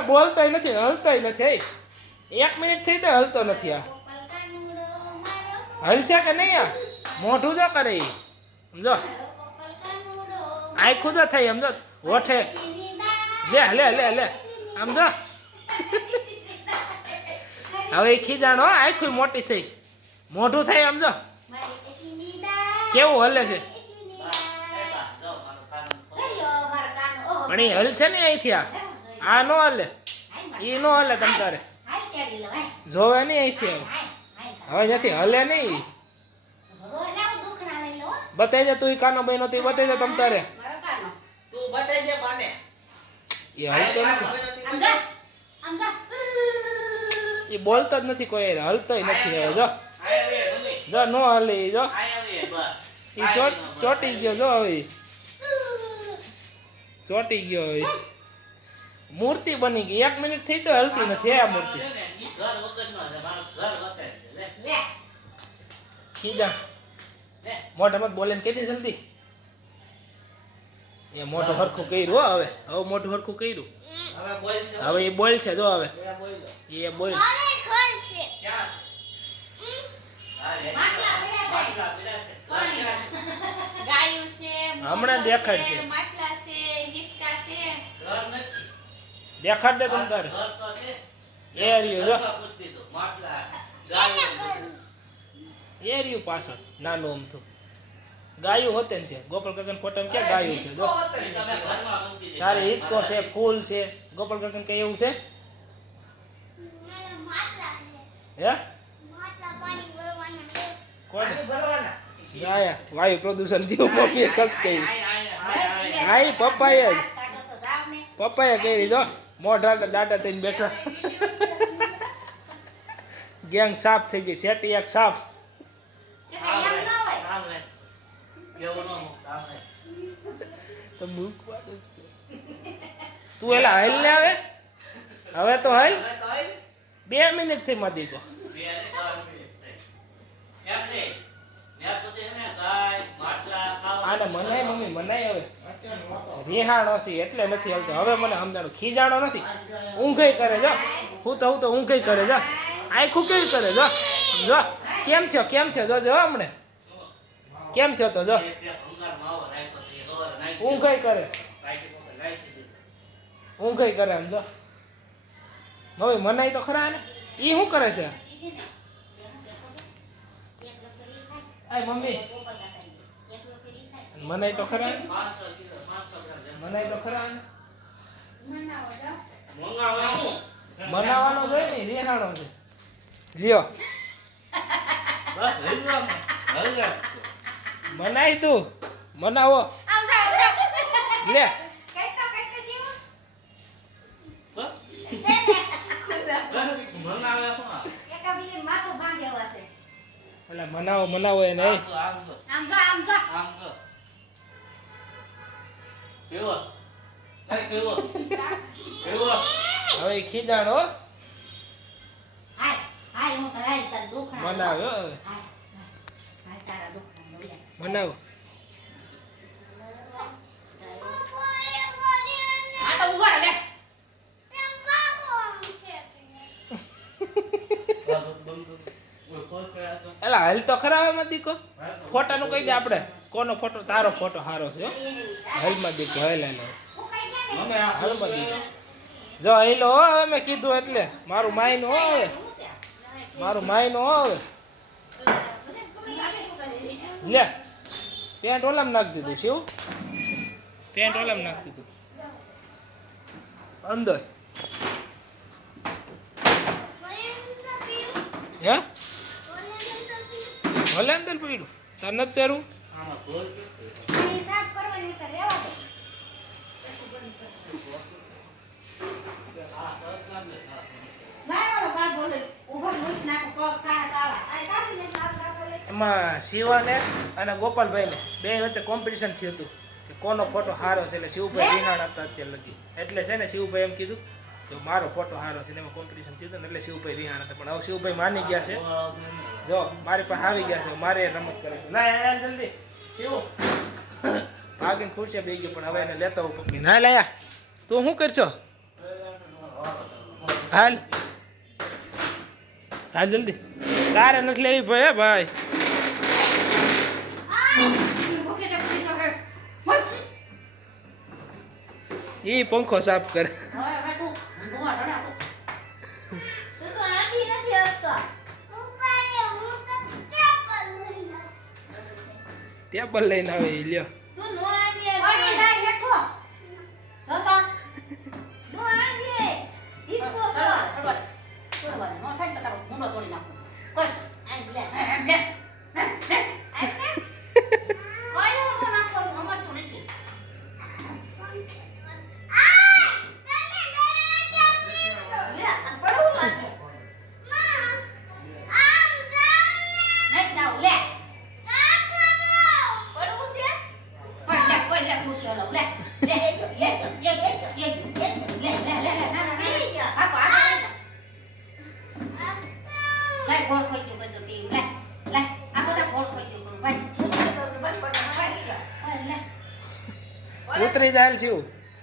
બોલતોય નથી, હલતોય નથી. 1 મિનિટ થઈ તો હલતો નથી. આ હલશે કે નહીં? આ મોઢું જો કરે સમજો, આખું તો થઈ સમજો, હોઠે લે લે લે લે સમજો. હવે એ ખીજાણો આખું મોટી થઈ, મોઢું થઈ સમજો કેવું હલે છે. પણ એ હલશે ને અહીંથી. આ નો હલે, એ નો હલે. તમ તારે જોવે નહીં અહીંથી. હવે નથી હલે નહીં. બતાવી દે તું કાનો બહેનો તે બતાવી દે. તમ તારે એ હલતો નથી, એ બોલતો જ નથી કોઈ, હલતોય નથી. હવે જો જો નો હલે. જો એ ચોટી ગયો. જો હવે ચોટી ગયો. હવે મૂર્તિ બની ગઈ. 1 મિનિટ થઈ તો હલતી નથી આ મૂર્તિ. ખીજા મોઢામાં બોલે ને કેતી જલ્દી. એ મોઢું હરખું કર્યું. હવે હવે મોઢું હરખું કર્યું. હવે એ બોલ છે. જો હવે એ બોલ. હમણાં દેખાડ છે. દેખાડ દે તમ તારે. એ રહ્યું જો, એ રહ્યું પાછળ નાનું અમથું. ગાયું હોતે ને છે. ગોપાલ કાકા ફોટા ક્યાં ગાયું છે? જો તારે હિંચકો છે, ફૂલ છે. ગોપાલ કાકા કઈ એવું છે? હે કોને ગાયા? વાયુ પ્રદૂષણ જેવું મમ્મીએ કસ કરી. હા એ પપ્પાએ જ, પપ્પાએ કરી. જો મોઢા દાડા થઈને બેઠા. ગેંગ સાફ થઈ ગઈ. સેટી એક સાફ. તું એલા હલ ને આવે. હવે તો હલ. 2 મિનિટ થી મધી કો. આને મનાય મમ્મી મનાય. હવે રિહાણો છે એટલે નથી હાલતો. હવે મને સમજાણું. ખીજાણો નથી, ઊંઘઈ કરે. જો હું તો ઊંઘઈ કરે. જો આખું કેવી કરે. જો જો કેમ થયો, કેમ થયો. જો જો હમણે કેમ થયો તો. જો ઊંઘઈ કરે, ઊંઘઈ કરે. આમ જો મમ્મી મનાય તો ખરા ને. ઈ શું કરે છે? આય મમ્મી મનાય તો ખરા, મનાય તો ખરા. મનાવાનો જોઈએ ને, રેહાણો છે. લ્યો મનાય તું મનાવો લે. મનાવો મનાવો એ નહીં. હવે ખીજાણો મનાવ્યો. મનાવો એલા હાલ તો ખરા. મત દીકો ફોટા નું કહી દે. આપણે કોનો ફોટો? તારો ફોટો સારો છે. હાલ માં દીકો હાલ હાલ માં દીકો. જો હેલો હવે મેં કીધું એટલે મારું માય નું હવે, મારું માય નું હવે. લે પેન્ટ ઓલામ નાખી દીધું. શિવ પેન્ટ ઓલામ નાખી દીધું અંદર. હે ભલે અંદર પડ્યું. તાર નથી પહેરવું. એમાં શિવાને અને ગોપાલભાઈને બે વચ્ચે કોમ્પિટિશન થયું હતું કે કોનો ફોટો સારો છે. એટલે શિવભાઈ વિનાણ હતા અત્યારે લગી. એટલે છે ને શિવભાઈ એમ કીધું કે મારો ફોટો સારો છે. એમાં કોમ્પિટિશન થયું હતું ને એટલે શિવભાઈ વિહાણ હતા. પણ હવે શિવભાઈ માની ગયા છે. જો મારી પાસે આવી ગયા છે. મારે રમત કરે છે. ના જલ્દી શિવ ભાગીને ખુરશી બે ગયો. પણ હવે એને લેતો હું પપ્પી ના લાયા. તું શું કરશો? હાલ હાલ જલ્દી તારે નથી લેવી ભાઈ હે ભાઈ ઈ પંખો સાફ કરે ટેબલ લઈને આવે ઈ લ્યો ઉતરી જાય છે